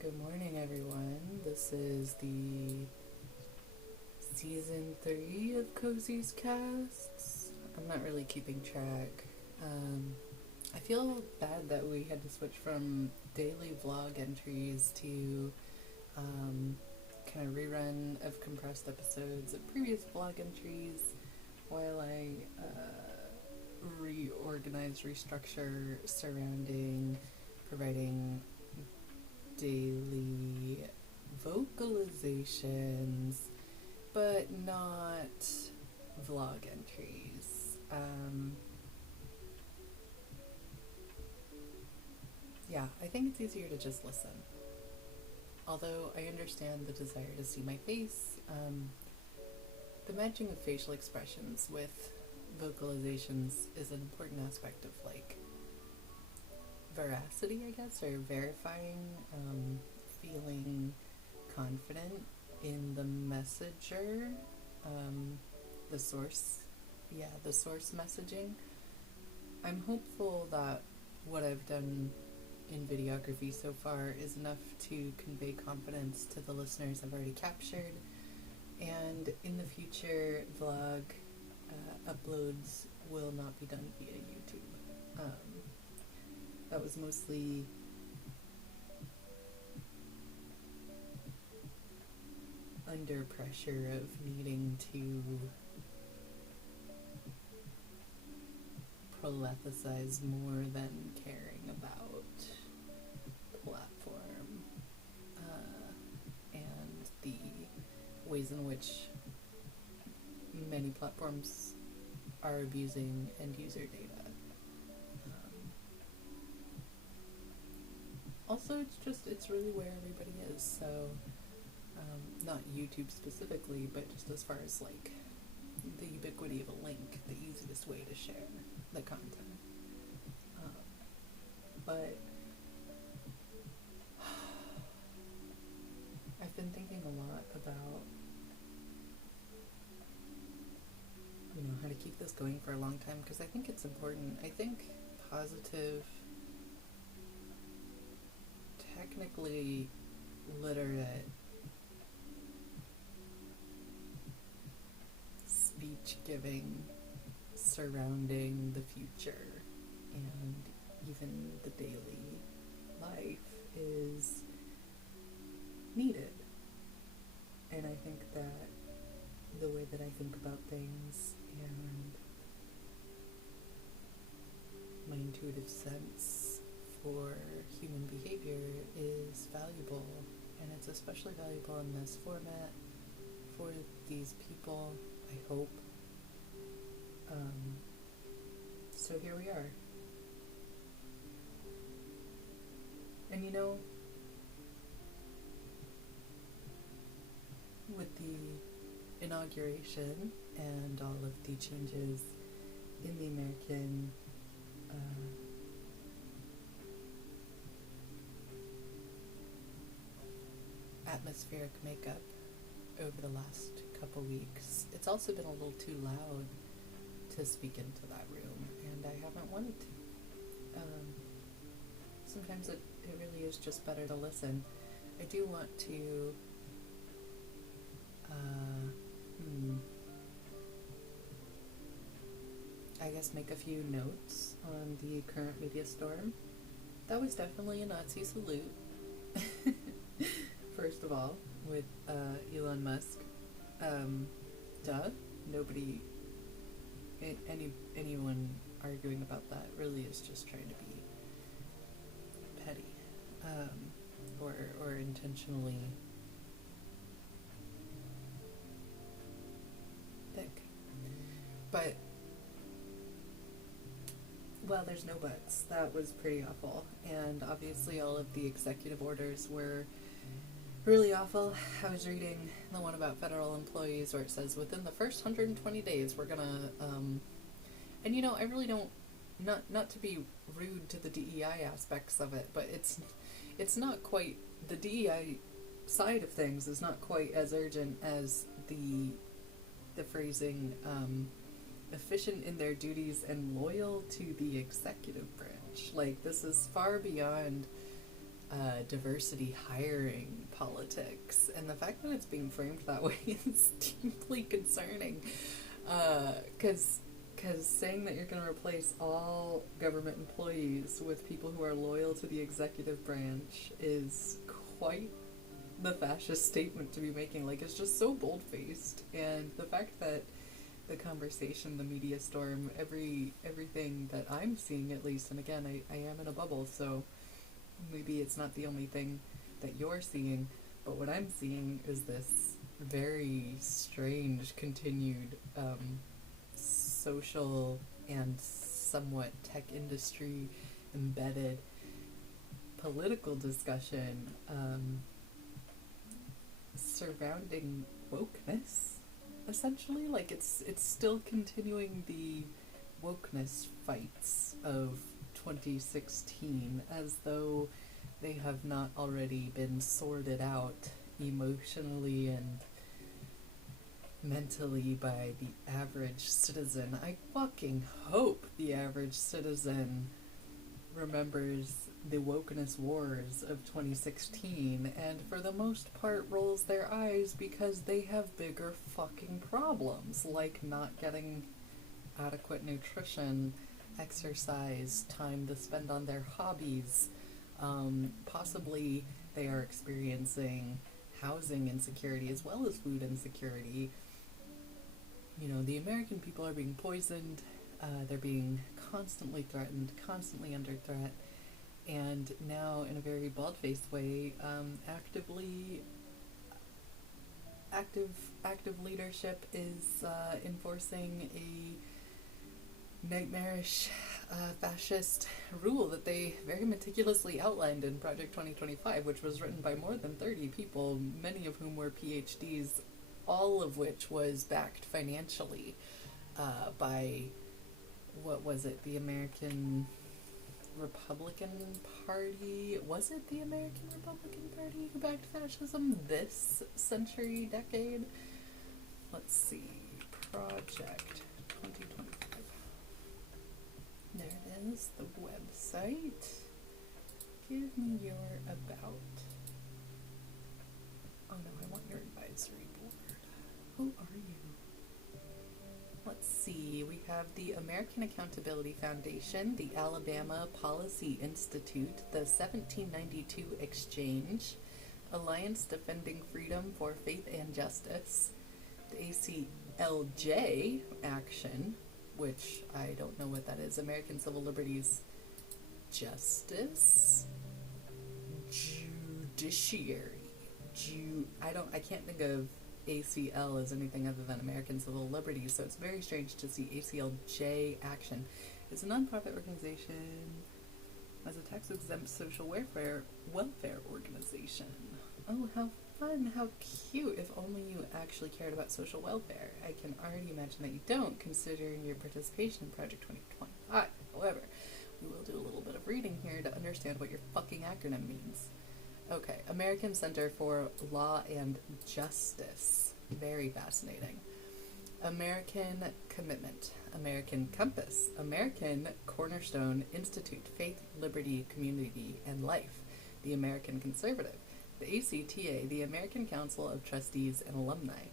Good morning, everyone. This is the season 3 of Cozy's Casts. I'm not really keeping track. I feel bad that we had to switch from daily vlog entries to kind of rerun of compressed episodes of previous vlog entries while I reorganize, restructure surrounding providing daily vocalizations, but not vlog entries. Yeah, I think it's easier to just listen. Although I understand the desire to see my face, the matching of facial expressions with vocalizations is an important aspect of veracity, I guess, or verifying, feeling confident in the messenger, the source messaging. I'm hopeful that what I've done in videography so far is enough to convey confidence to the listeners I've already captured, and in the future vlog uploads will not be done via YouTube. That was mostly under pressure of needing to prolethicize more than caring about platform and the ways in which many platforms are abusing end user data. Also, it's really where everybody is, so not YouTube specifically, but just as far as the ubiquity of a link, the easiest way to share the content. But I've been thinking a lot about how to keep this going for a long time, because I think it's important. I think positive, technically literate speech giving surrounding the future and even the daily life is needed. And I think that the way that I think about things and my intuitive sense for human behavior is valuable, and it's especially valuable in this format for these people, I hope. So here we are. And with the inauguration and all of the changes in the American atmospheric makeup over the last couple weeks, it's also been a little too loud to speak into that room, and I haven't wanted to. Sometimes it really is just better to listen. I do want to I guess make a few notes on the current media storm. That was definitely a Nazi salute. First of all, with Elon Musk. Duh. Nobody, anyone arguing about that really is just trying to be petty, or intentionally thick. But, well, there's no buts. That was pretty awful. And obviously all of the executive orders were really awful. I was reading the one about federal employees where it says within the first 120 days we're gonna, and I really don't, not to be rude to the DEI aspects of it, but it's not quite, the DEI side of things is not quite as urgent as the phrasing, efficient in their duties and loyal to the executive branch. This is far beyond diversity hiring politics, and the fact that it's being framed that way is deeply concerning. Because saying that you're going to replace all government employees with people who are loyal to the executive branch is quite the fascist statement to be making. Like, it's just so bold-faced, and the fact that the conversation, the media storm, everything that I'm seeing, at least, and again, I am in a bubble, so maybe it's not the only thing that you're seeing, but what I'm seeing is this very strange continued social and somewhat tech industry embedded political discussion surrounding wokeness, essentially. Like, it's still continuing the wokeness fights of 2016 as though they have not already been sorted out emotionally and mentally by the average citizen. I fucking hope the average citizen remembers the wokeness wars of 2016 and for the most part rolls their eyes because they have bigger fucking problems, like not getting adequate nutrition, exercise, time to spend on their hobbies. Possibly they are experiencing housing insecurity as well as food insecurity. You know, the American people are being poisoned, they're being constantly threatened, constantly under threat, and now in a very bald-faced way, active leadership is enforcing a nightmarish fascist rule that they very meticulously outlined in Project 2025, which was written by more than 30 people, many of whom were PhDs, all of which was backed financially by, what was it, the American Republican Party? Was it the American Republican Party who backed fascism this century, decade? Let's see. Project 2025. There it is, the website. Give me your about. Oh no, I want your advisory board. Who are you? Let's see, we have the American Accountability Foundation, the Alabama Policy Institute, the 1792 Exchange, Alliance Defending Freedom for Faith and Justice, the ACLJ Action, which I don't know what that is, American Civil Liberties Justice, Judiciary, I can't think of ACL as anything other than American Civil Liberties, so it's very strange to see ACLJ Action. It's a nonprofit organization as a tax-exempt social welfare organization. Oh, how fun, how cute. If only you actually cared about social welfare. I can already imagine that you don't, considering your participation in Project 2025. However, we will do a little bit of reading here to understand what your fucking acronym means. Okay, American Center for Law and Justice. Very fascinating. American Commitment, American Compass, American Cornerstone Institute, Faith, Liberty, Community, and Life, the American Conservative, the ACTA, the American Council of Trustees and Alumni.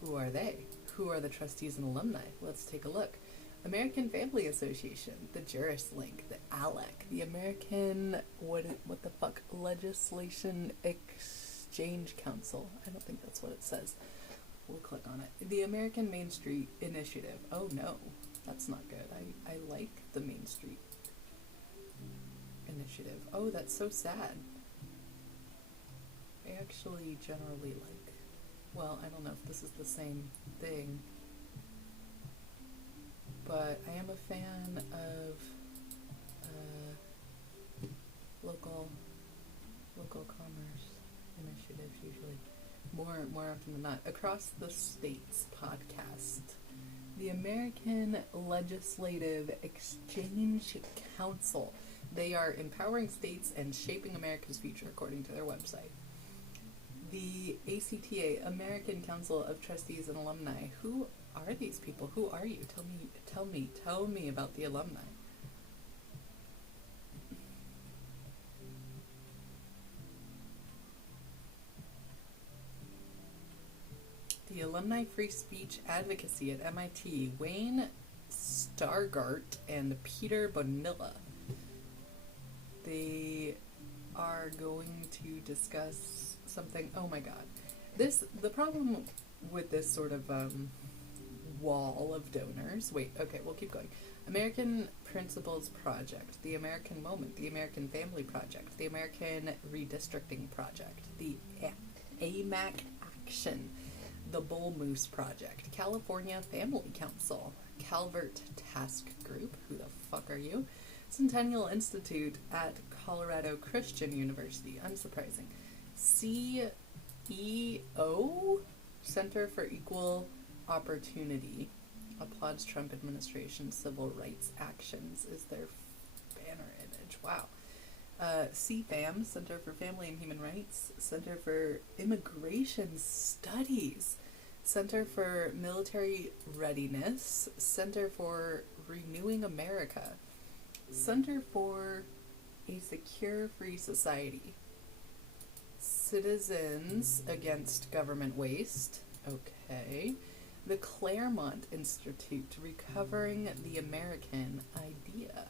Who are they? Who are the trustees and alumni? Let's take a look. American Family Association, the JurisLink, the ALEC, the American, what the fuck, Legislation Exchange Council. I don't think that's what it says. We'll click on it. The American Main Street Initiative. Oh no, that's not good. I like the Main Street Initiative. Oh, that's so sad. I actually generally like, well, I don't know if this is the same thing, but I am a fan of local commerce initiatives usually. More often than not. Across the States podcast. The American Legislative Exchange Council. They are empowering states and shaping America's future, according to their website. The ACTA, American Council of Trustees and Alumni. Who are these people? Who are you? Tell me about the alumni. Alumni Free Speech Advocacy at MIT, Wayne Stargart and Peter Bonilla. They are going to discuss something. Oh my god. The problem with this sort of wall of donors. Wait, okay, we'll keep going. American Principles Project, the American Moment, the American Family Project, the American Redistricting Project, the AMAC Action, the Bull Moose Project, California Family Council, Calvert Task Group, who the fuck are you? Centennial Institute at Colorado Christian University, unsurprising. CEO, Center for Equal Opportunity, applauds Trump administration civil rights actions is their banner image. Wow. CFAM, Center for Family and Human Rights, Center for Immigration Studies, Center for Military Readiness, Center for Renewing America, Center for a Secure Free Society, Citizens Against Government Waste, okay, the Claremont Institute, Recovering the American Idea,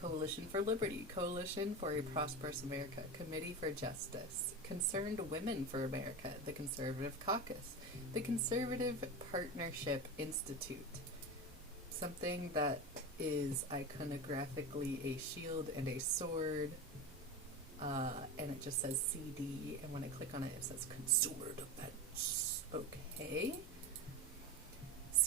Coalition for Liberty, Coalition for a Prosperous America, Committee for Justice, Concerned Women for America, the Conservative Caucus, the Conservative Partnership Institute, something that is iconographically a shield and a sword, and it just says CD, and when I click on it, it says Consumer Defense. Okay.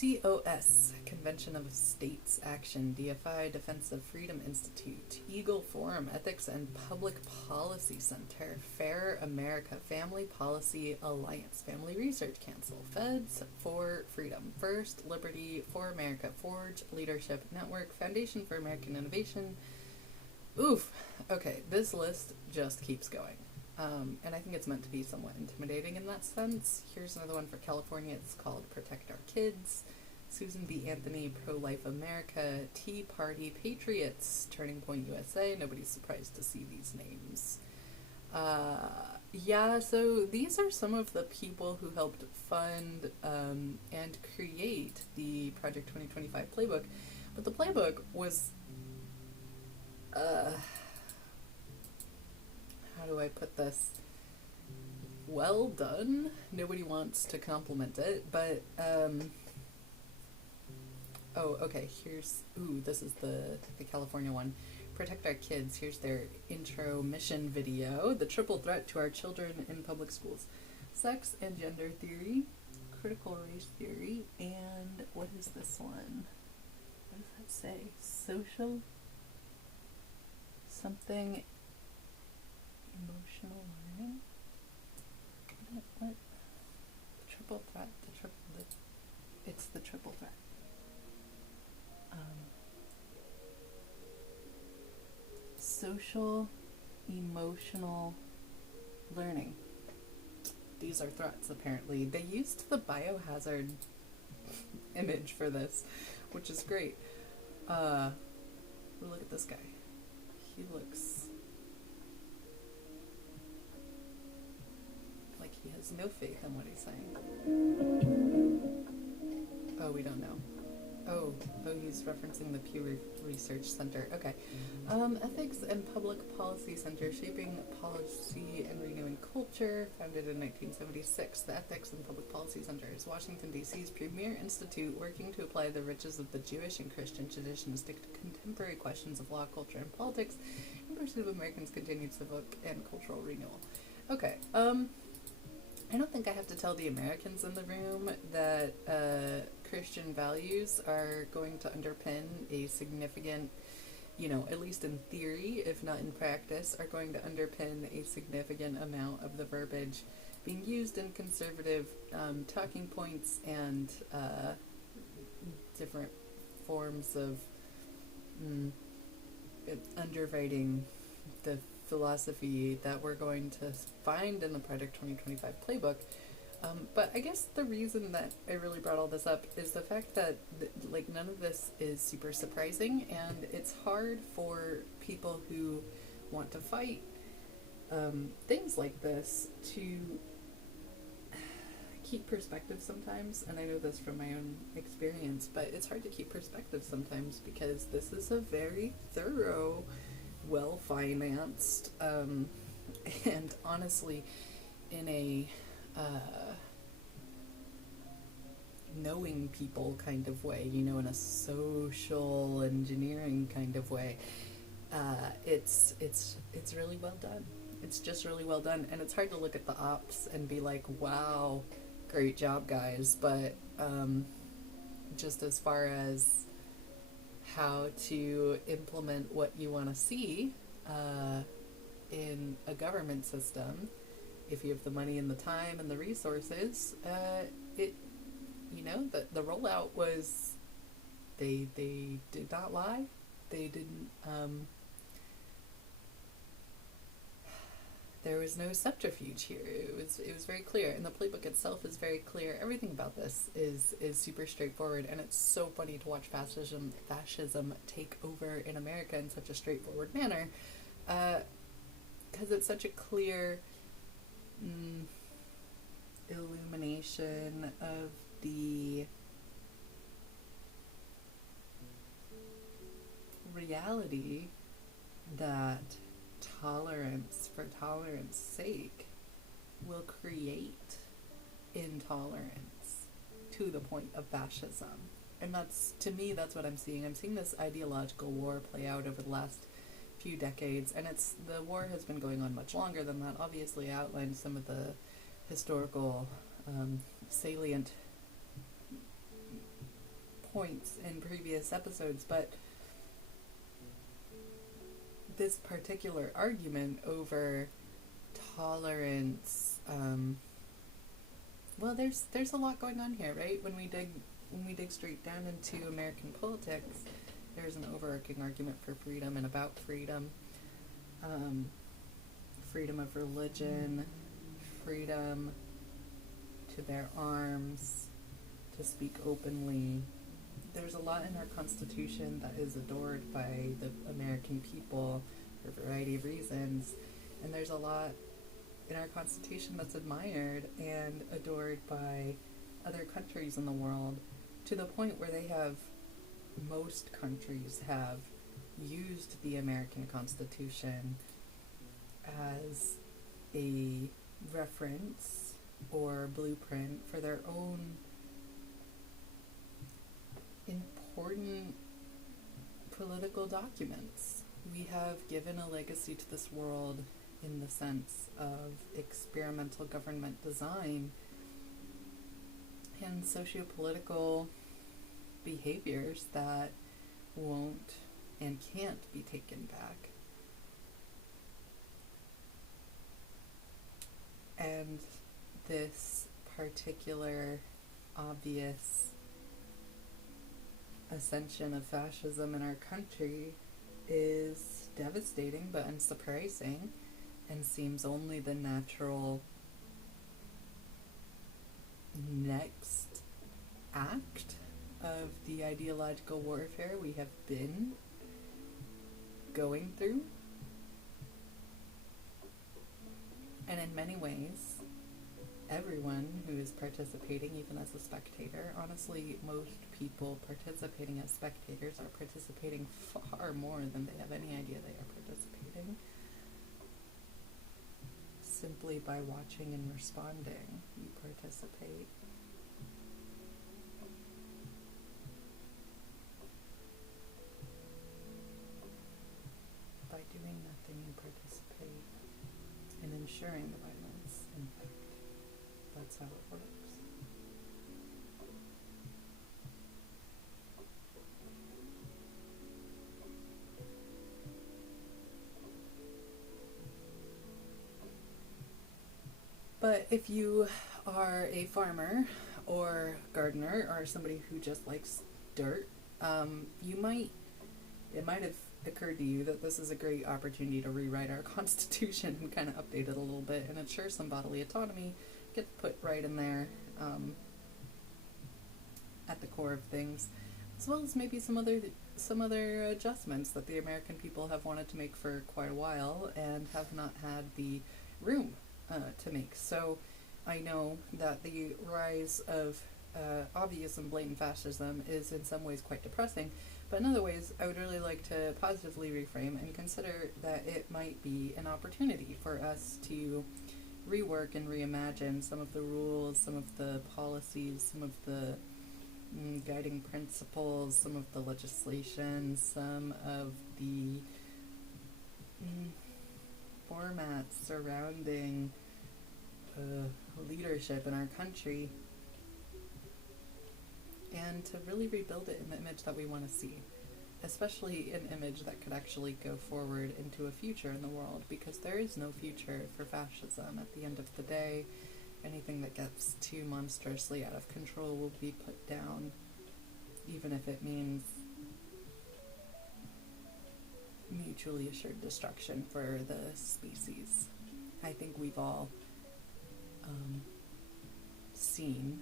COS, Convention of States Action, DFI, Defense of Freedom Institute, Eagle Forum, Ethics and Public Policy Center, Fair America, Family Policy Alliance, Family Research Council, Feds for Freedom, First Liberty for America, Forge Leadership Network, Foundation for American Innovation. Oof. Okay, this list just keeps going. And I think it's meant to be somewhat intimidating in that sense. Here's another one for California. It's called Protect Our Kids. Susan B. Anthony, Pro-Life America, Tea Party Patriots, Turning Point USA. Nobody's surprised to see these names. Yeah, so these are some of the people who helped fund and create the Project 2025 playbook. But the playbook was... how do I put this? Well done. Nobody wants to compliment it, but, oh, okay, here's, this is the California one. Protect Our Kids. Here's their intro mission video. The triple threat to our children in public schools. Sex and gender theory, critical race theory, and what is this one? What does that say? Social something emotional learning? What? Triple threat, it's the triple threat. Social, emotional learning. These are threats, apparently. They used the biohazard image for this, which is great. Look at this guy. He looks like he has no faith in what he's saying. Oh, we don't know. Oh, he's referencing the Pew Research Center. Okay. Ethics and Public Policy Center, Shaping Policy and Renewing Culture, founded in 1976. The Ethics and Public Policy Center is Washington, D.C.'s premier institute working to apply the riches of the Jewish and Christian traditions to contemporary questions of law, culture, and politics in pursuit of Americans' continued civic and cultural renewal. Okay, I don't think I have to tell the Americans in the room that Christian values are going to underpin a significant, at least in theory, if not in practice, are going to underpin a significant amount of the verbiage being used in conservative talking points and different forms of underwriting the philosophy that we're going to find in the Project 2025 playbook. But I guess the reason that I really brought all this up is the fact that none of this is super surprising, and it's hard for people who want to fight things like this to keep perspective sometimes, and I know this from my own experience, but it's hard to keep perspective sometimes because this is a very thorough, well-financed, and honestly, in a knowing people kind of way, you know, in a social engineering kind of way. It's really well done. It's just really well done, and it's hard to look at the ops and be like, "Wow, great job, guys." But just as far as how to implement what you want to see in a government system, if you have the money and the time and the resources, it you know the rollout was they did not lie. They didn't. There was no subterfuge here. It was very clear, and the playbook itself is very clear. Everything about this is super straightforward, and it's so funny to watch fascism take over in America in such a straightforward manner, because it's such a clear illumination of the reality that tolerance for tolerance sake will create intolerance to the point of fascism. And that's, to me, that's what I'm seeing. I'm seeing this ideological war play out over the last few decades, and the war has been going on much longer than that. Obviously, I outlined some of the historical salient points in previous episodes, but this particular argument over tolerance, well, there's a lot going on here, right? When we dig straight down into American politics, there's an overarching argument for freedom and about freedom, freedom of religion, freedom to bear arms, to speak openly. There's a lot in our Constitution that is adored by the American people for a variety of reasons, and there's a lot in our Constitution that's admired and adored by other countries in the world, to the point where most countries have used the American Constitution as a reference or blueprint for their own important political documents. We have given a legacy to this world in the sense of experimental government design and socio-political behaviors that won't and can't be taken back. And this particular obvious ascension of fascism in our country is devastating but unsurprising, and seems only the natural next act of the ideological warfare we have been going through. And in many ways, everyone who is participating, even as a spectator, honestly, most people participating as spectators are participating far more than they have any idea they are participating. Simply by watching and responding, you participate. By doing nothing, you participate in ensuring the violence, in fact. That's how it works. But if you are a farmer or gardener or somebody who just likes dirt, it might have occurred to you that this is a great opportunity to rewrite our Constitution and kind of update it a little bit and ensure some bodily autonomy gets put right in there at the core of things, as well as maybe some other adjustments that the American people have wanted to make for quite a while and have not had the room to make. So I know that the rise of obvious and blatant fascism is in some ways quite depressing, but in other ways, I would really like to positively reframe and consider that it might be an opportunity for us to rework and reimagine some of the rules, some of the policies, some of the guiding principles, some of the legislation, some of the formats surrounding leadership in our country, and to really rebuild it in the image that we want to see, especially an image that could actually go forward into a future in the world, because there is no future for fascism. At the end of the day, anything that gets too monstrously out of control will be put down, even if it means mutually assured destruction for the species. I think we've all seen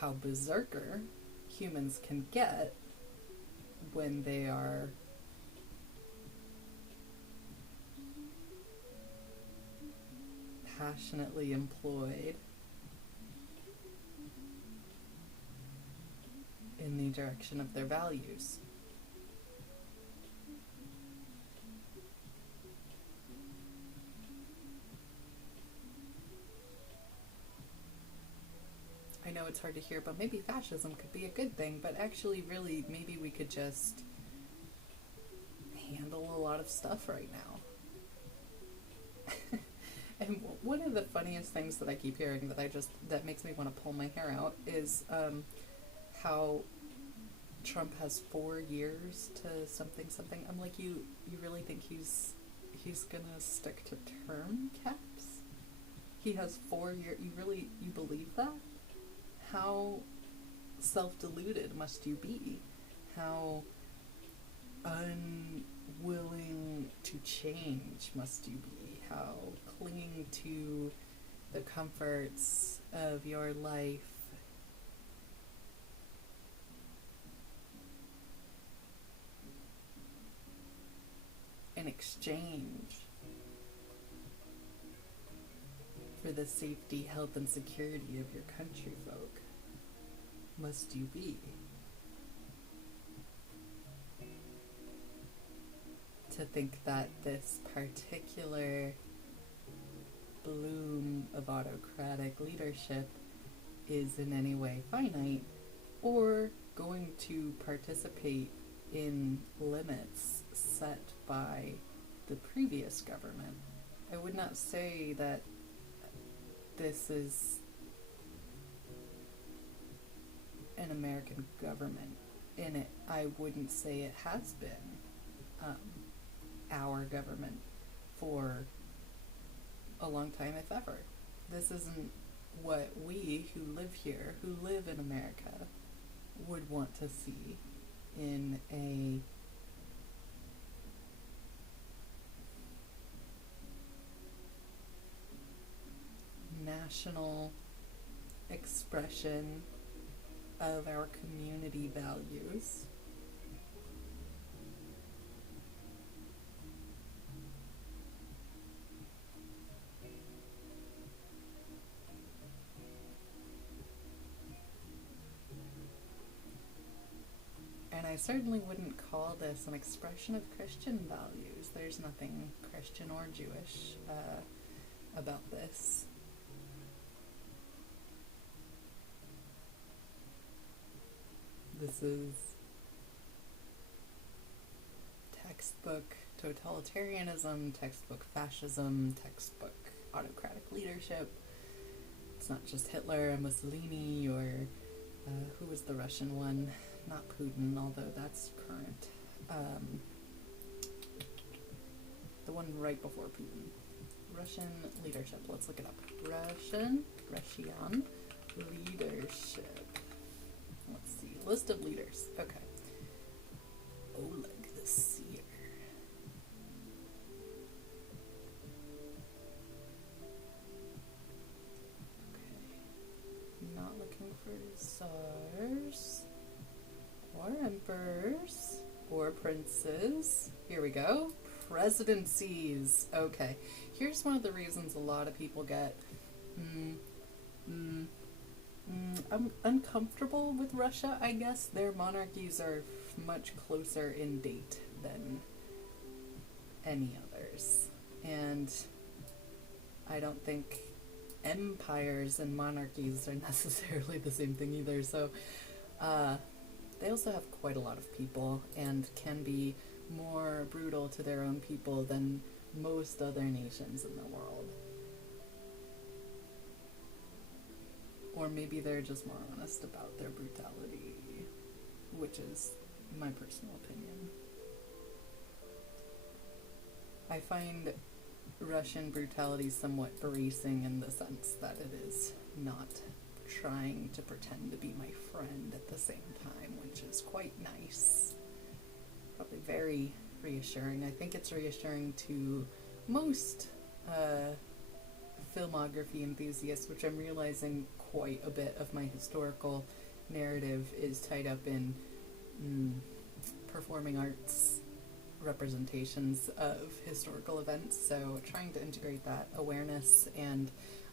how berserker humans can get when they are passionately employed in the direction of their values. I know it's hard to hear, but maybe fascism could be a good thing, but actually, really, maybe we could just handle a lot of stuff right now. And one of the funniest things that I keep hearing that makes me want to pull my hair out is how Trump has 4 years to something. I'm like, you really think he's gonna stick to term caps? He has 4 years. You believe that? How self-deluded must you be? How unwilling to change must you be? How clinging to the comforts of your life in exchange for the safety, health, and security of your country folk must you be? To think that this particular bloom of autocratic leadership is in any way finite or going to participate in limits set by the previous government. I would not say that this is an American government in it. I wouldn't say it has been our government for a long time, if ever. This isn't what we who live here, who live in America, would want to see in a national expression of our community values. And I certainly wouldn't call this an expression of Christian values. There's nothing Christian or Jewish about this. This is textbook totalitarianism, textbook fascism, textbook autocratic leadership. It's not just Hitler and Mussolini or who was the Russian one? Not Putin, although that's current. The one right before Putin. Russian leadership. Let's look it up. Russian leadership. Let's see. List of leaders. Okay. Oleg the Seer. Okay. Not looking for czars or emperors or princes. Here we go. Presidencies. Okay. Here's one of the reasons a lot of people get mm, mm, I'm uncomfortable with Russia, I guess. Their monarchies are much closer in date than any others. And I don't think empires and monarchies are necessarily the same thing either. So they also have quite a lot of people and can be more brutal to their own people than most other nations in the world. Or maybe they're just more honest about their brutality, which is my personal opinion. I find Russian brutality somewhat bracing in the sense that it is not trying to pretend to be my friend at the same time, which is quite nice. Probably very reassuring. I think it's reassuring to most filmography enthusiasts, which I'm realizing quite a bit of my historical narrative is tied up in performing arts representations of historical events, so trying to integrate that awareness and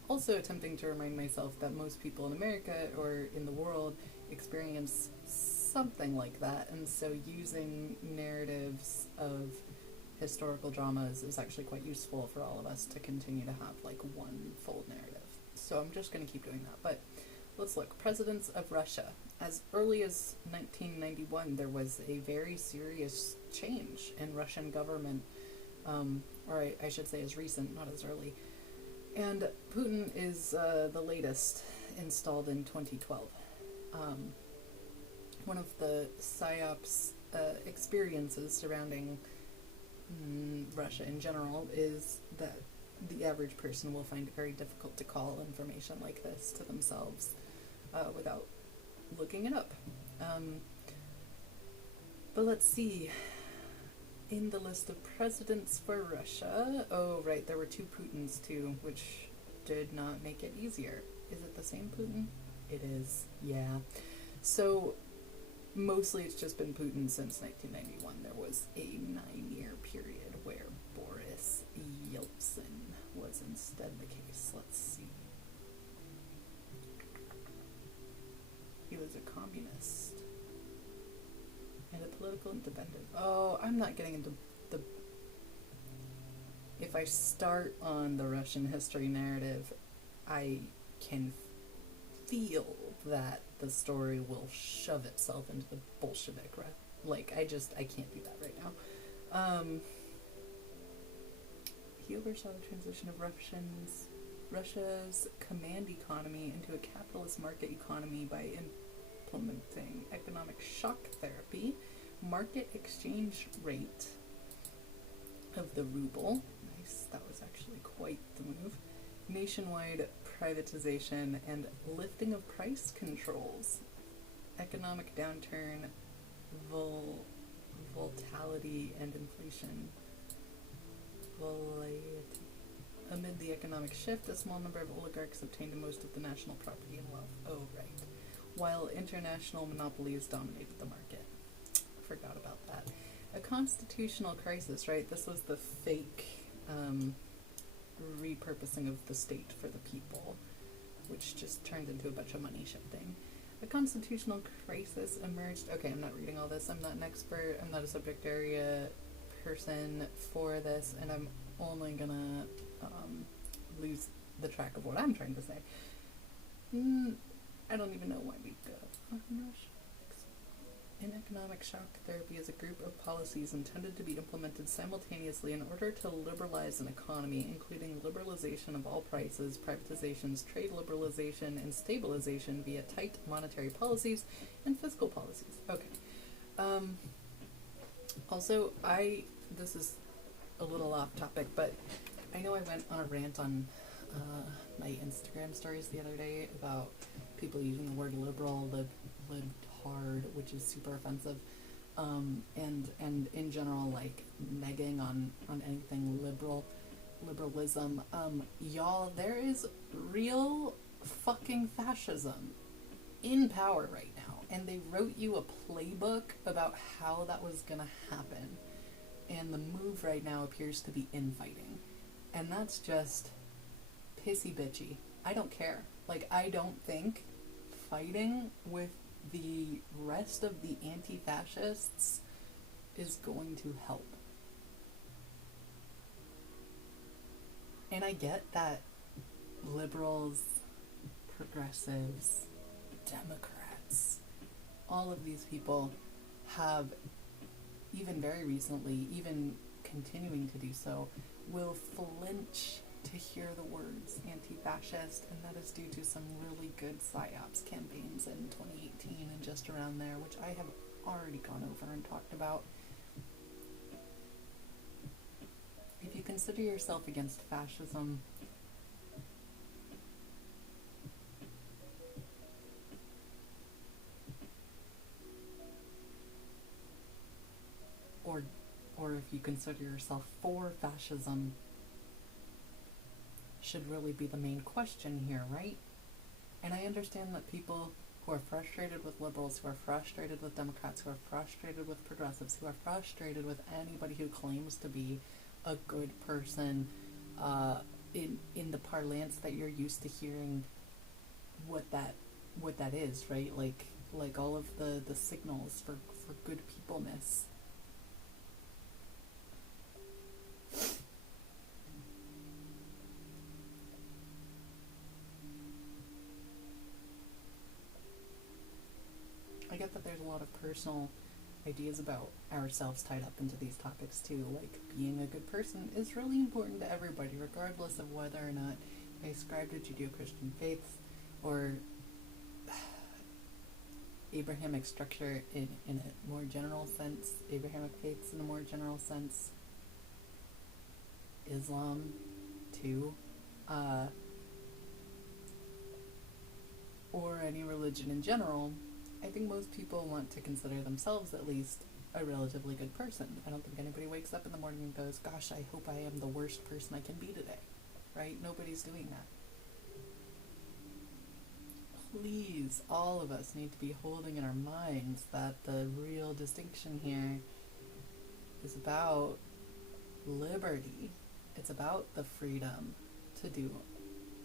also attempting to remind myself that most people in America or in the world experience something like that, and so using narratives of historical dramas is actually quite useful for all of us to continue to have like one full narrative. So I'm just going to keep doing that. But let's look. Presidents of Russia. As early as 1991, there was a very serious change in Russian government, or I should say as recent, not as early. And Putin is the latest, installed in 2012. One of the PSYOPs experiences surrounding Russia in general is that the average person will find it very difficult to call information like this to themselves without looking it up. But let's see. In the list of presidents for Russia, oh right, there were 2 Putins too, which did not make it easier. Is it the same Putin? It is, yeah. So mostly it's just been Putin since 1991. There was a 9-year period where Boris Yeltsin was instead the case. Let's see. He was a communist and a political independent. Oh, I'm not getting into the... If I start on the Russian history narrative, I can feel that the story will shove itself into the Bolshevik, right? Like, I can't do that right now. He oversaw the transition of Russia's command economy into a capitalist market economy by implementing economic shock therapy, market exchange rate of the ruble. Nice, that was actually quite the move. Nationwide privatization and lifting of price controls, economic downturn, volatility and inflation. Amid the economic shift, a small number of oligarchs obtained most of the national property and wealth. Oh, right. While international monopolies dominated the market. Forgot about that. A constitutional crisis, right? This was the fake repurposing of the state for the people, which just turned into a bunch of money shifting. A constitutional crisis emerged. Okay, I'm not reading all this. I'm not an expert. I'm not a subject area person for this, and I'm only gonna lose the track of what I'm trying to say. I don't even know why we go. In economic shock therapy is a group of policies intended to be implemented simultaneously in order to liberalize an economy, including liberalization of all prices, privatizations, trade liberalization, and stabilization via tight monetary policies and fiscal policies. Okay. Also, this is a little off topic, but I know I went on a rant on my Instagram stories the other day about people using the word liberal, libtard, which is super offensive, and in general, like, negging on anything liberalism. Y'all, there is real fucking fascism in power right now, and they wrote you a playbook about how that was gonna happen, and the move right now appears to be infighting. And that's just pissy bitchy. I don't care. Like, I don't think fighting with the rest of the anti-fascists is going to help. And I get that liberals, progressives, Democrats, all of these people have, even very recently, even continuing to do so, will flinch to hear the words anti-fascist, and that is due to some really good PSYOPs campaigns in 2018 and just around there, which I have already gone over and talked about. If you consider yourself against fascism, or if you consider yourself for fascism, should really be the main question here, right? And I understand that people who are frustrated with liberals, who are frustrated with Democrats, who are frustrated with progressives, who are frustrated with anybody who claims to be a good person, in the parlance that you're used to hearing, what that is, right? Like all of the signals for good peopleness. I get that there's a lot of personal ideas about ourselves tied up into these topics too. Like, being a good person is really important to everybody, regardless of whether or not they ascribe to Judeo-Christian faiths or Abrahamic structure in a more general sense, Abrahamic faiths in a more general sense, Islam too, or any religion in general. I think most people want to consider themselves, at least, a relatively good person. I don't think anybody wakes up in the morning and goes, gosh, I hope I am the worst person I can be today, right? Nobody's doing that. Please, all of us need to be holding in our minds that the real distinction here is about liberty. It's about the freedom to do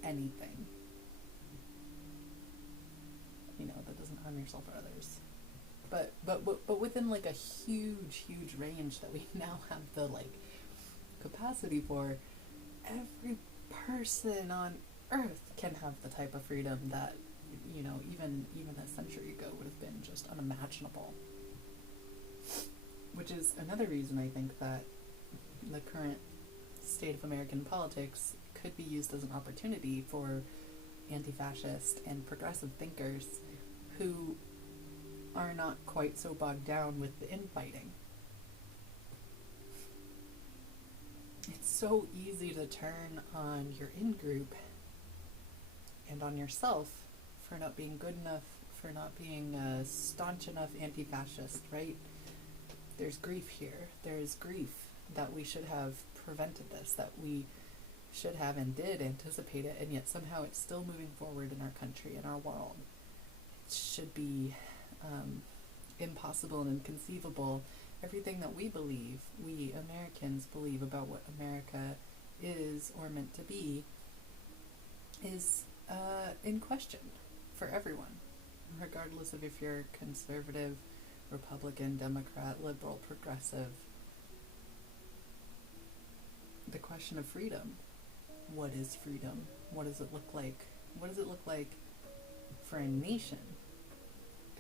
anything, that doesn't harm yourself or others. But within like a huge range that we now have the capacity for, every person on earth can have the type of freedom that even a century ago would have been just unimaginable. Which is another reason I think that the current state of American politics could be used as an opportunity for anti-fascist and progressive thinkers who are not quite so bogged down with the infighting. It's so easy to turn on your in-group and on yourself for not being good enough, for not being a staunch enough anti-fascist, right? There's grief here. There's grief that we should have prevented this, that we should have and did anticipate it, and yet somehow it's still moving forward in our country, in our world. It should be impossible and inconceivable. Everything that we believe, we Americans believe about what America is or meant to be, is in question for everyone, regardless of if you're conservative, Republican, Democrat, liberal, progressive. The question of freedom. What is freedom? What does it look like? What does it look like for a nation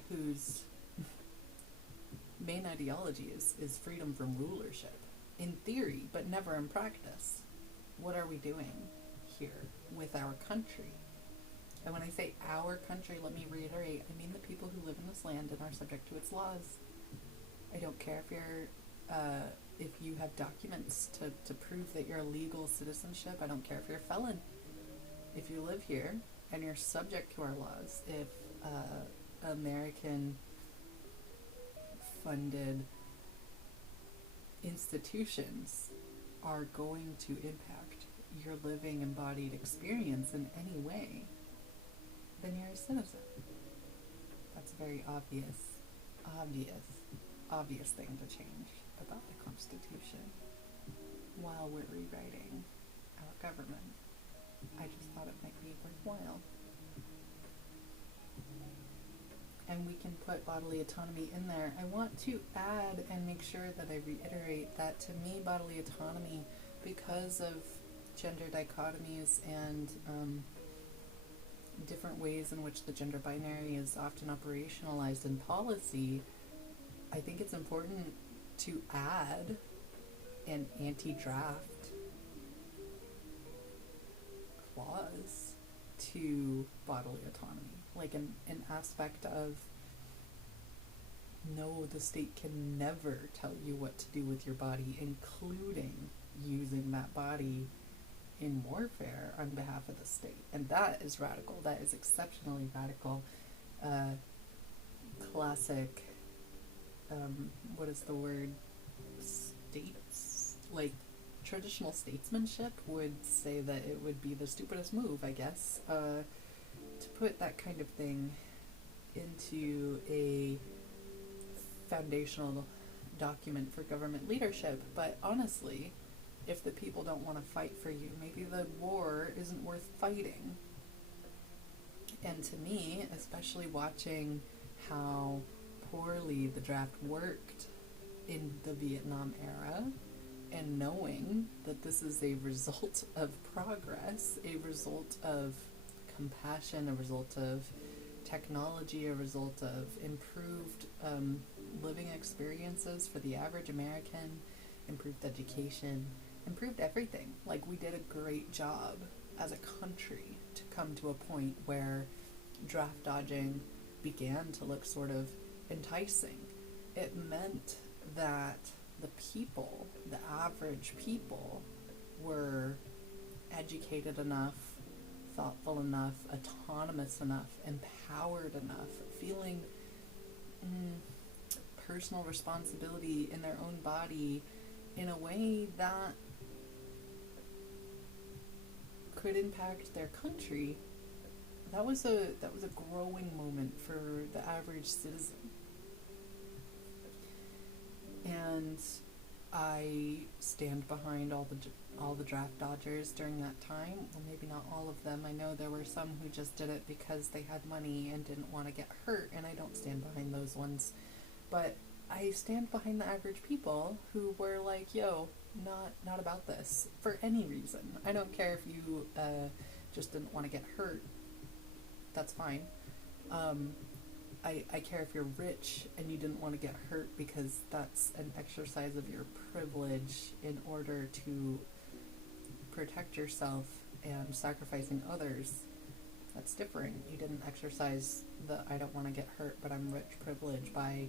whose main ideology is freedom from rulership? In theory, but never in practice. What are we doing here with our country? And when I say our country, let me reiterate, I mean the people who live in this land and are subject to its laws. I don't care if you have documents to prove that you're a legal citizenship. I don't care if you're a felon. If you live here and you're subject to our laws, if American funded institutions are going to impact your living embodied experience in any way, then you're a citizen. That's a very obvious thing to change about the Constitution while we're rewriting our government. I just thought it might be worthwhile. And we can put bodily autonomy in there. I want to add and make sure that I reiterate that to me, bodily autonomy, because of gender dichotomies and different ways in which the gender binary is often operationalized in policy, I think it's important to add an anti-draft clause to bodily autonomy, like an aspect of, no, the state can never tell you what to do with your body, including using that body in warfare on behalf of the state. And that is radical. That is exceptionally radical. Classic, what is the word? States? Like, traditional statesmanship would say that it would be the stupidest move, I guess, to put that kind of thing into a foundational document for government leadership. But honestly, if the people don't want to fight for you, maybe the war isn't worth fighting. And to me, especially watching how poorly the draft worked in the Vietnam era, and knowing that this is a result of progress, a result of compassion, a result of technology, a result of improved living experiences for the average American, improved education, improved everything. Like, we did a great job as a country to come to a point where draft dodging began to look sort of enticing. It meant that the people, the average people, were educated enough, thoughtful enough, autonomous enough, empowered enough, feeling personal responsibility in their own body in a way that could impact their country. That was a growing moment for the average citizen. And I stand behind all the draft dodgers during that time. Well, maybe not all of them. I know there were some who just did it because they had money and didn't want to get hurt, and I don't stand behind those ones. But I stand behind the average people who were like, yo, not about this for any reason. I don't care if you just didn't want to get hurt. That's fine. I care if you're rich and you didn't want to get hurt, because that's an exercise of your privilege in order to protect yourself and sacrificing others. That's different. You didn't exercise the I don't want to get hurt but I'm rich privilege by,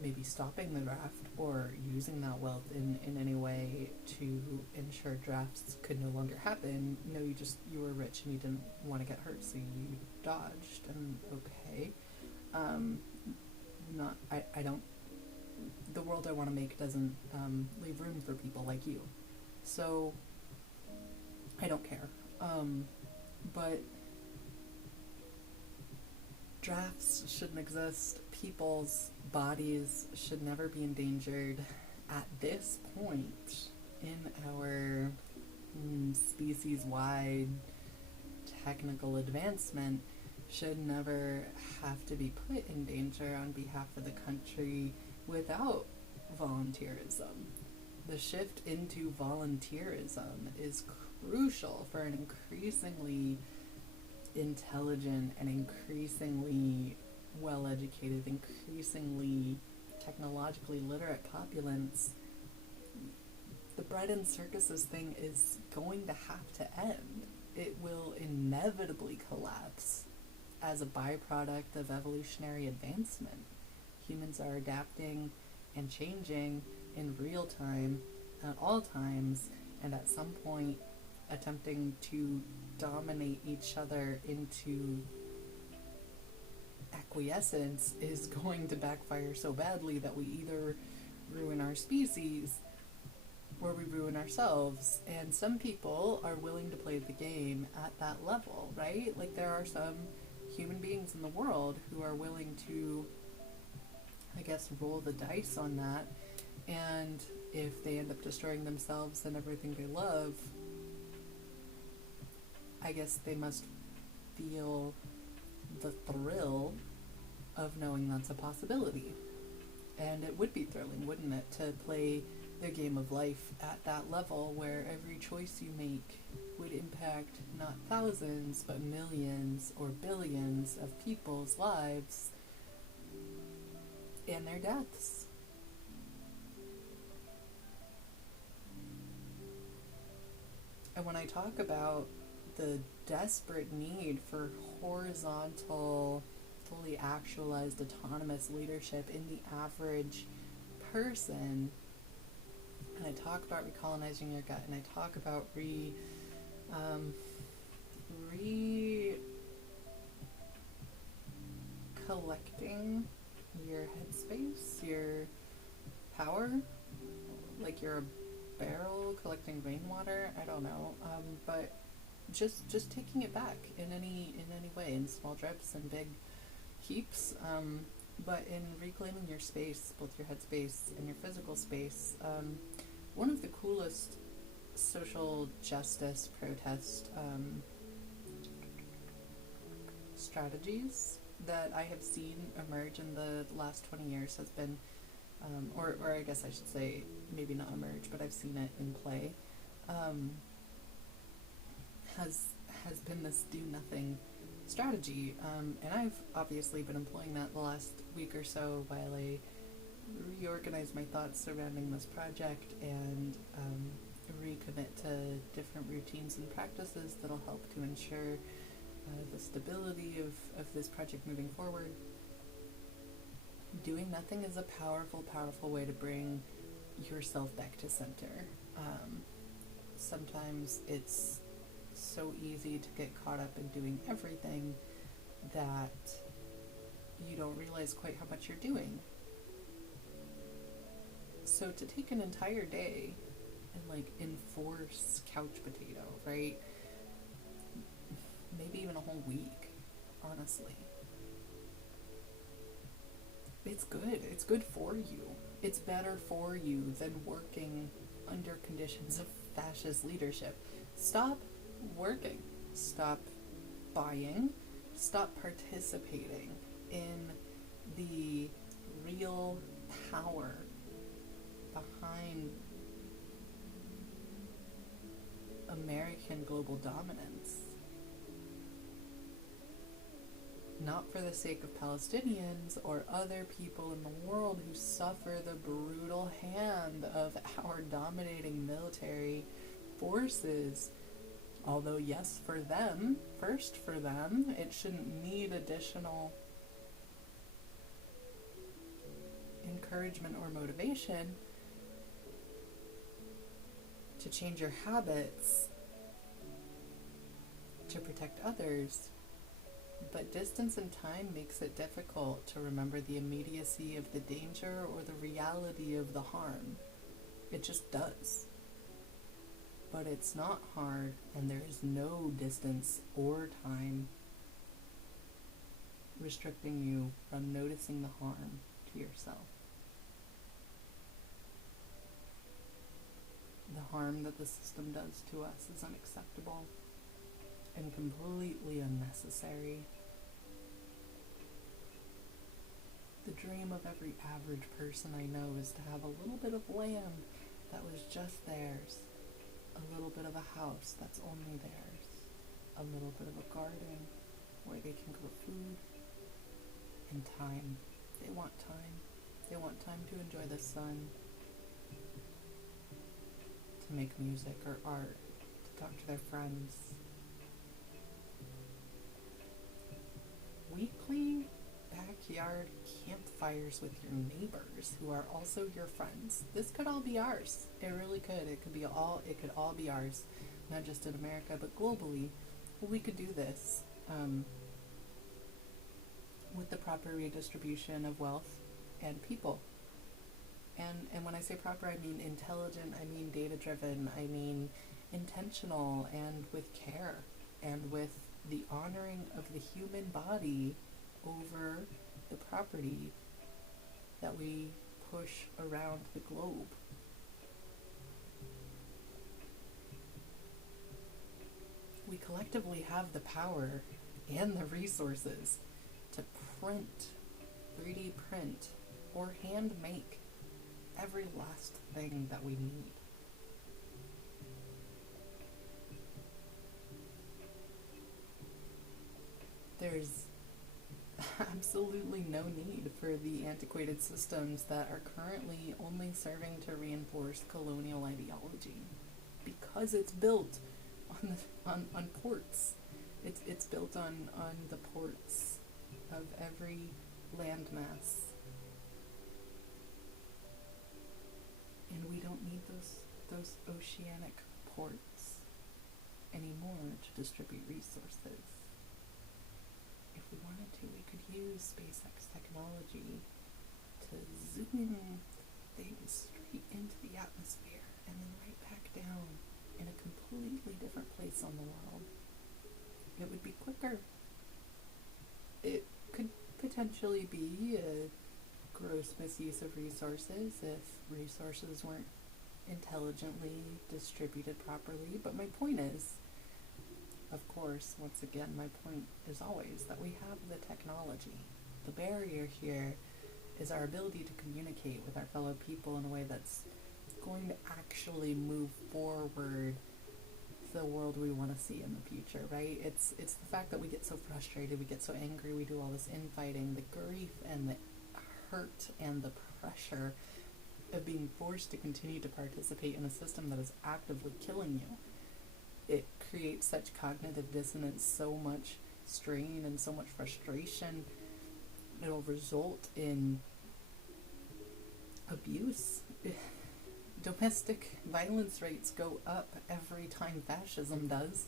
maybe stopping the draft or using that wealth in any way to ensure drafts could no longer happen. No, you were rich and you didn't want to get hurt, so you dodged, and okay. The world I want to make doesn't leave room for people like you. So, I don't care. But drafts shouldn't exist. People's bodies should never be endangered. At this point in our species-wide technical advancement, should never have to be put in danger on behalf of the country without volunteerism. The shift into volunteerism is crucial for an increasingly intelligent and increasingly well-educated, increasingly technologically literate populace. The bread and circuses thing is going to have to end. It will inevitably collapse as a byproduct of evolutionary advancement. Humans are adapting and changing in real time at all times, and at some point attempting to dominate each other into acquiescence is going to backfire so badly that we either ruin our species or we ruin ourselves. And some people are willing to play the game at that level, right? Like, there are some human beings in the world who are willing to, I guess, roll the dice on that And if they end up destroying themselves and everything they love, I guess they must feel the thrill of knowing that's a possibility. And it would be thrilling, wouldn't it, to play the game of life at that level where every choice you make would impact not thousands, but millions or billions of people's lives and their deaths. And when I talk about the desperate need for horizontal, fully actualized autonomous leadership in the average person, and I talk about recolonizing your gut, and I talk about collecting your headspace, your power, like you're a barrel collecting rainwater. I don't know, but just taking it back in any way, in small drips and big heaps. But in reclaiming your space, both your headspace and your physical space, one of the coolest social justice protest strategies that I have seen emerge in the last 20 years has been, or I guess I should say, maybe not emerge, but I've seen it in play, has been this do nothing strategy. And I've obviously been employing that the last week or so while I reorganize my thoughts surrounding this project and recommit to different routines and practices that'll help to ensure the stability of this project moving forward. Doing nothing is a powerful, powerful way to bring yourself back to center. Sometimes it's so easy to get caught up in doing everything that you don't realize quite how much you're doing. So to take an entire day and enforce couch potato, right? Maybe even a whole week, honestly. It's good. It's good for you. It's better for you than working under conditions of fascist leadership. Stop working. Stop buying. Stop participating in the real power behind American global dominance. Not for the sake of Palestinians or other people in the world who suffer the brutal hand of our dominating military forces. Although, yes, for them, first for them, it shouldn't need additional encouragement or motivation to change your habits to protect others. But distance and time makes it difficult to remember the immediacy of the danger or the reality of the harm. It just does. But it's not hard, and there is no distance or time restricting you from noticing the harm to yourself. The harm that the system does to us is unacceptable and completely unnecessary. The dream of every average person I know is to have a little bit of land that was just theirs, a little bit of a house that's only theirs, a little bit of a garden where they can grow food, and time. They want time. They want time to enjoy the sun, to make music or art, to talk to their friends. Weekly backyard campfires with your neighbors who are also your friends. This could all be ours. It really could. It could all be ours, not just in America, but globally. We could do this with the proper redistribution of wealth and people. And when I say proper, I mean intelligent, I mean data-driven, I mean intentional, and with care, and with the honoring of the human body over the property that we push around the globe. We collectively have the power and the resources to print, 3D print, or hand make every last thing that we need. There's absolutely no need for the antiquated systems that are currently only serving to reinforce colonial ideology, because it's built on ports. It's built on the ports of every landmass. And we don't need those oceanic ports anymore to distribute resources. If we wanted to, we could use SpaceX technology to zoom things straight into the atmosphere and then right back down in a completely different place on the world. It would be quicker. It could potentially be a gross misuse of resources if resources weren't intelligently distributed properly, but my point is, of course, once again, my point is always that we have the technology. The barrier here is our ability to communicate with our fellow people in a way that's going to actually move forward the world we want to see in the future, right? It's the fact that we get so frustrated, we get so angry, we do all this infighting, the grief and the hurt and the pressure of being forced to continue to participate in a system that is actively killing you. It creates such cognitive dissonance, so much strain and so much frustration. It'll result in abuse. Domestic violence rates go up every time fascism does.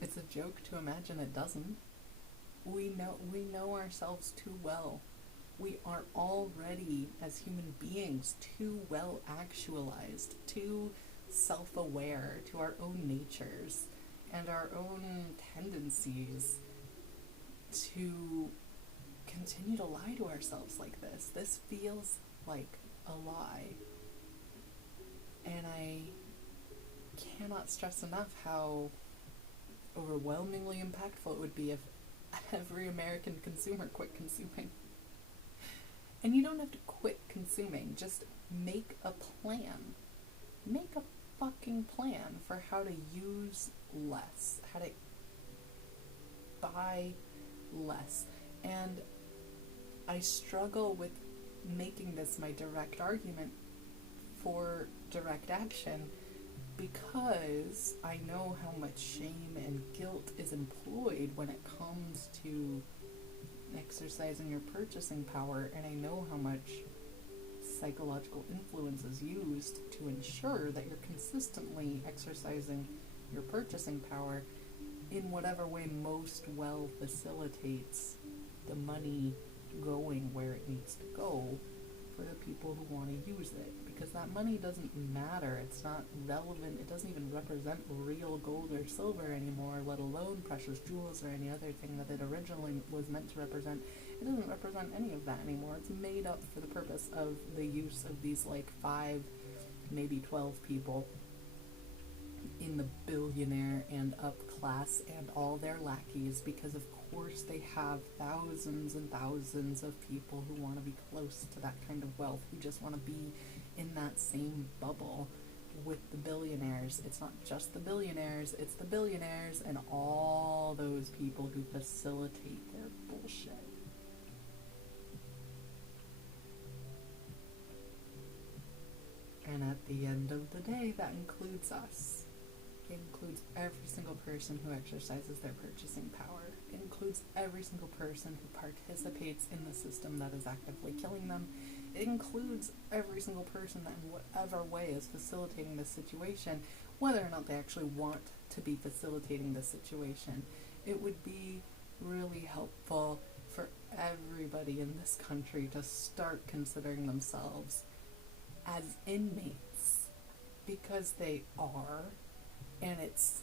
It's a joke to imagine it doesn't. We know ourselves too well. We are already, as human beings, too well actualized, too self-aware to our own natures and our own tendencies to continue to lie to ourselves like this. This feels like a lie. And I cannot stress enough how overwhelmingly impactful it would be if every American consumer quit consuming. And you don't have to quit consuming, just make a plan. Make a fucking plan for how to use less, how to buy less. And I struggle with making this my direct argument for direct action because I know how much shame and guilt is employed when it comes to exercising your purchasing power, and I know how much psychological influence is used to ensure that you're consistently exercising your purchasing power in whatever way most well facilitates the money going where it needs to go for the people who want to use it, because that money doesn't matter. It's not relevant. It doesn't even represent real gold or silver anymore, let alone precious jewels or any other thing that it originally was meant to represent. It doesn't represent any of that anymore. It's made up for the purpose of the use of these 5, maybe 12 people in the billionaire and up class and all their lackeys, because of course they have thousands and thousands of people who want to be close to that kind of wealth, who just want to be in that same bubble with the billionaires. It's not just the billionaires, it's the billionaires and all those people who facilitate their bullshit. And at the end of the day, that includes us. It includes every single person who exercises their purchasing power. It includes every single person who participates in the system that is actively killing them. It includes every single person that in whatever way is facilitating this situation, whether or not they actually want to be facilitating this situation. It would be really helpful for everybody in this country to start considering themselves as inmates, because they are, And it's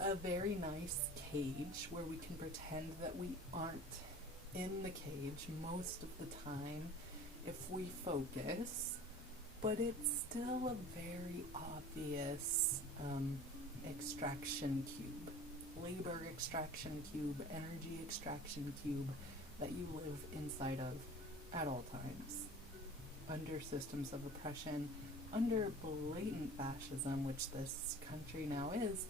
a very nice cage where we can pretend that we aren't in the cage most of the time if we focus, but it's still a very obvious extraction cube, labor extraction cube, energy extraction cube that you live inside of at all times, under systems of oppression, under blatant fascism, which this country now is.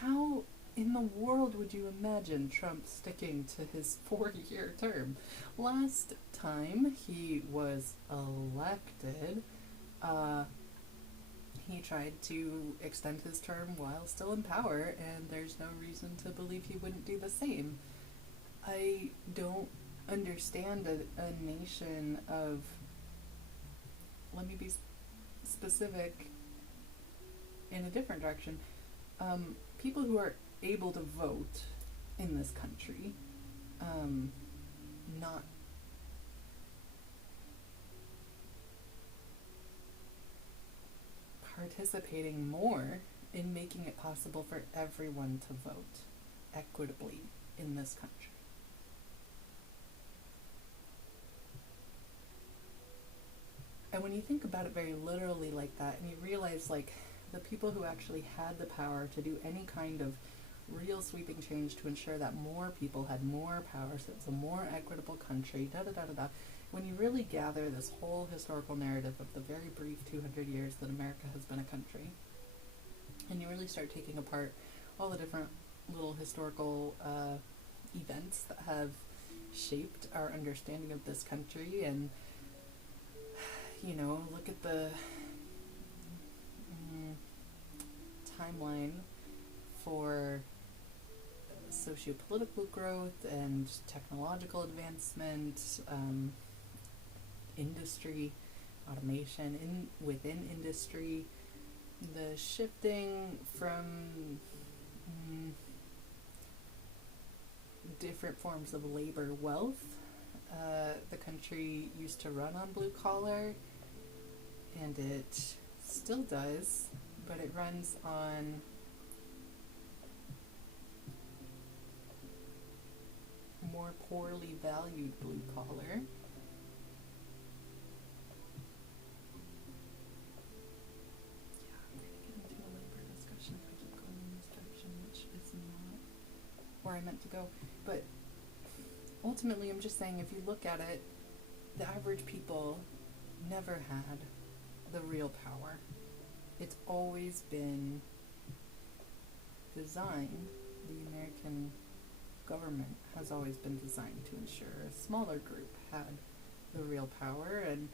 How in the world would you imagine Trump sticking to his 4-year term? Last time he was elected, he tried to extend his term while still in power, and there's no reason to believe he wouldn't do the same. I don't understand a nation of, let me be specific in a different direction, people who are able to vote in this country, not participating more in making it possible for everyone to vote equitably in this country. And when you think about it very literally like that, and you realize, like, the people who actually had the power to do any kind of real sweeping change to ensure that more people had more power, so it's a more equitable country, da-da-da-da-da, when you really gather this whole historical narrative of the very brief 200 years that America has been a country, and you really start taking apart all the different little historical events that have shaped our understanding of this country, and look at the timeline for sociopolitical growth and technological advancement, industry, automation within industry, the shifting from different forms of labor wealth. The country used to run on blue collar, and it still does, but it runs on more poorly valued blue collar. Yeah, I'm going to get into a labor discussion if I keep going in this direction, which is not where I meant to go. But ultimately, I'm just saying, if you look at it, the average people never had the real power. It's always been designed, the American government has always been designed to ensure a smaller group had the real power, and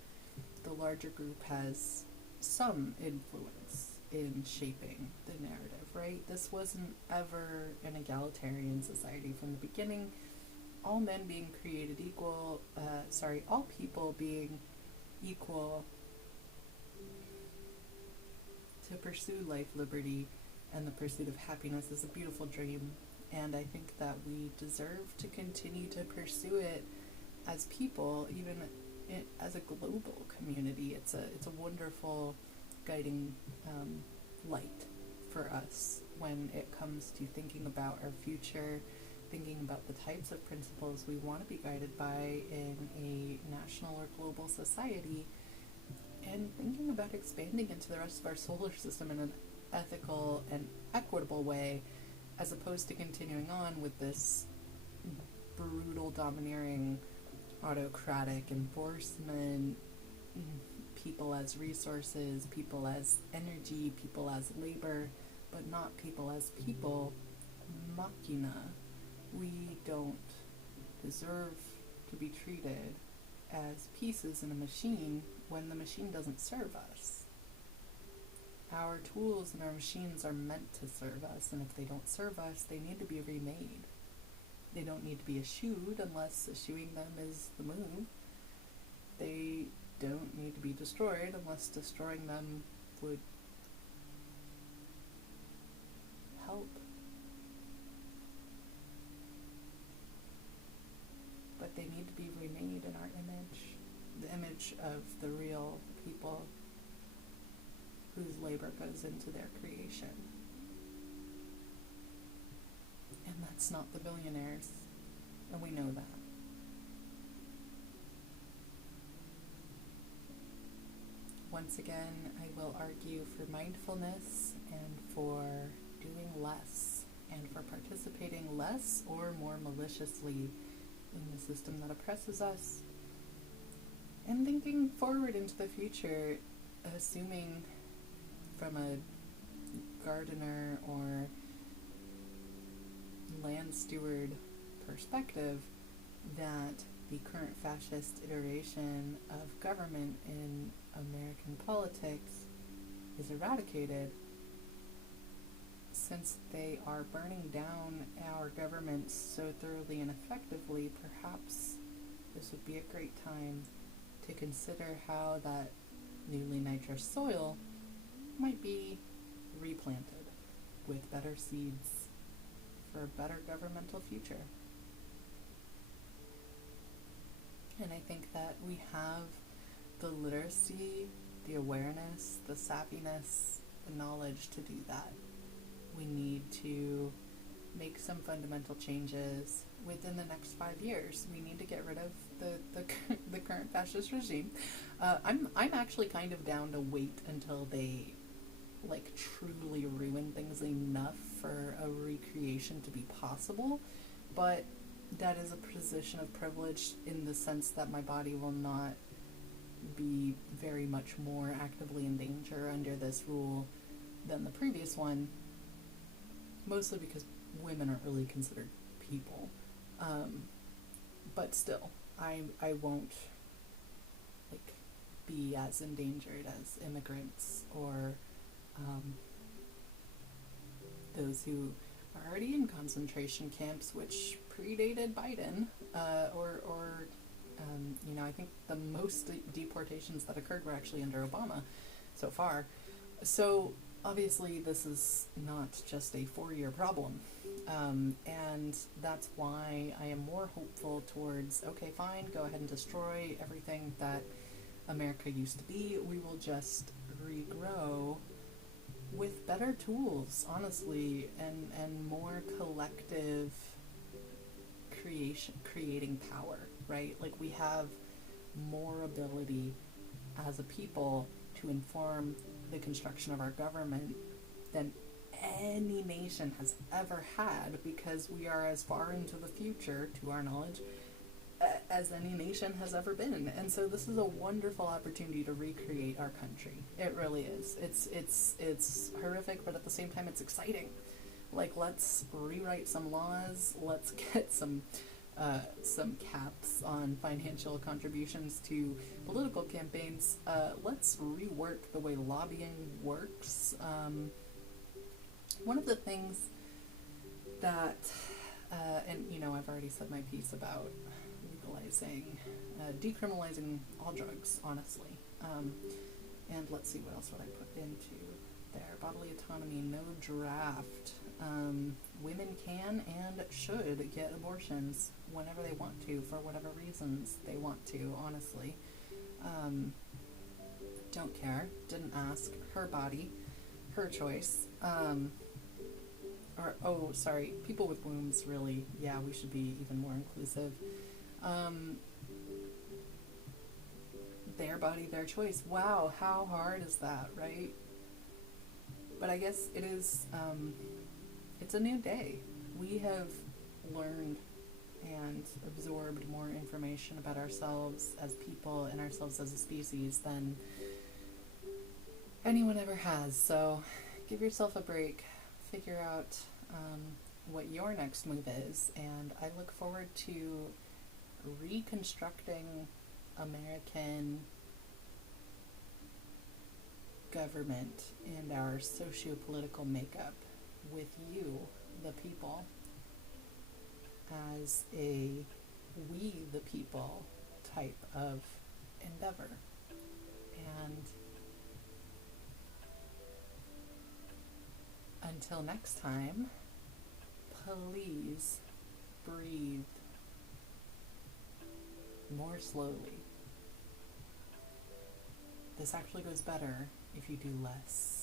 the larger group has some influence in shaping the narrative, right? This wasn't ever an egalitarian society from the beginning. All men being created equal, all people being equal to pursue life, liberty, and the pursuit of happiness is a beautiful dream, and I think that we deserve to continue to pursue it as people, even as a global community. It's a wonderful guiding light for us when it comes to thinking about our future, thinking about the types of principles we want to be guided by in a national or global society, and thinking about expanding into the rest of our solar system in an ethical and equitable way, as opposed to continuing on with this brutal, domineering, autocratic enforcement, people as resources, people as energy, people as labor, but not people as people, machina. We don't deserve to be treated as pieces in a machine when the machine doesn't serve us. Our tools and our machines are meant to serve us, and if they don't serve us, they need to be remade. They don't need to be eschewed unless eschewing them is the move. They don't need to be destroyed unless destroying them would help. But they need to be remade in our image, the image of the real people whose labor goes into their creation. It's not the billionaires, and we know that. Once again, I will argue for mindfulness and for doing less and for participating less or more maliciously in the system that oppresses us, and thinking forward into the future, assuming from a gardener or land steward perspective that the current fascist iteration of government in American politics is eradicated, since they are burning down our government so thoroughly and effectively. Perhaps this would be a great time to consider how that newly nitrous soil might be replanted with better seeds for a better governmental future. And I think that we have the literacy, the awareness, the savviness, the knowledge to do that. We need to make some fundamental changes within the next 5 years. We need to get rid of the current fascist regime. I'm actually kind of down to wait until they truly ruin things enough for a recreation to be possible, but that is a position of privilege in the sense that my body will not be very much more actively in danger under this rule than the previous one, mostly because women aren't really considered people. But still, I won't be as endangered as immigrants or those who are already in concentration camps, which predated Biden, or I think the most deportations that occurred were actually under Obama so far. So obviously this is not just a 4-year problem, and that's why I am more hopeful towards, okay, fine, go ahead and destroy everything that America used to be. We will just regrow with better tools, honestly, and more collective creating power, right? We have more ability as a people to inform the construction of our government than any nation has ever had, because we are as far into the future, to our knowledge, as any nation has ever been. And so this is a wonderful opportunity to recreate our country. It really is. It's horrific, but at the same time it's exciting. Let's rewrite some laws. Let's get some caps on financial contributions to political campaigns. Let's rework the way lobbying works. One of the things that, and I've already said my piece about decriminalizing all drugs, honestly. And let's see, what else would I put into there? Bodily autonomy, no draft. Women can and should get abortions whenever they want to, for whatever reasons they want to, honestly. Don't care, didn't ask, her body, her choice. People with wombs, really, yeah, we should be even more inclusive. Their body, their choice. Wow, how hard is that, right? But I guess it is, it's a new day. We have learned and absorbed more information about ourselves as people and ourselves as a species than anyone ever has. So give yourself a break, figure out what your next move is, and I look forward to reconstructing American government and our socio-political makeup with you, the people, as a we the people type of endeavor. And until next time, please breathe more slowly. This actually goes better if you do less.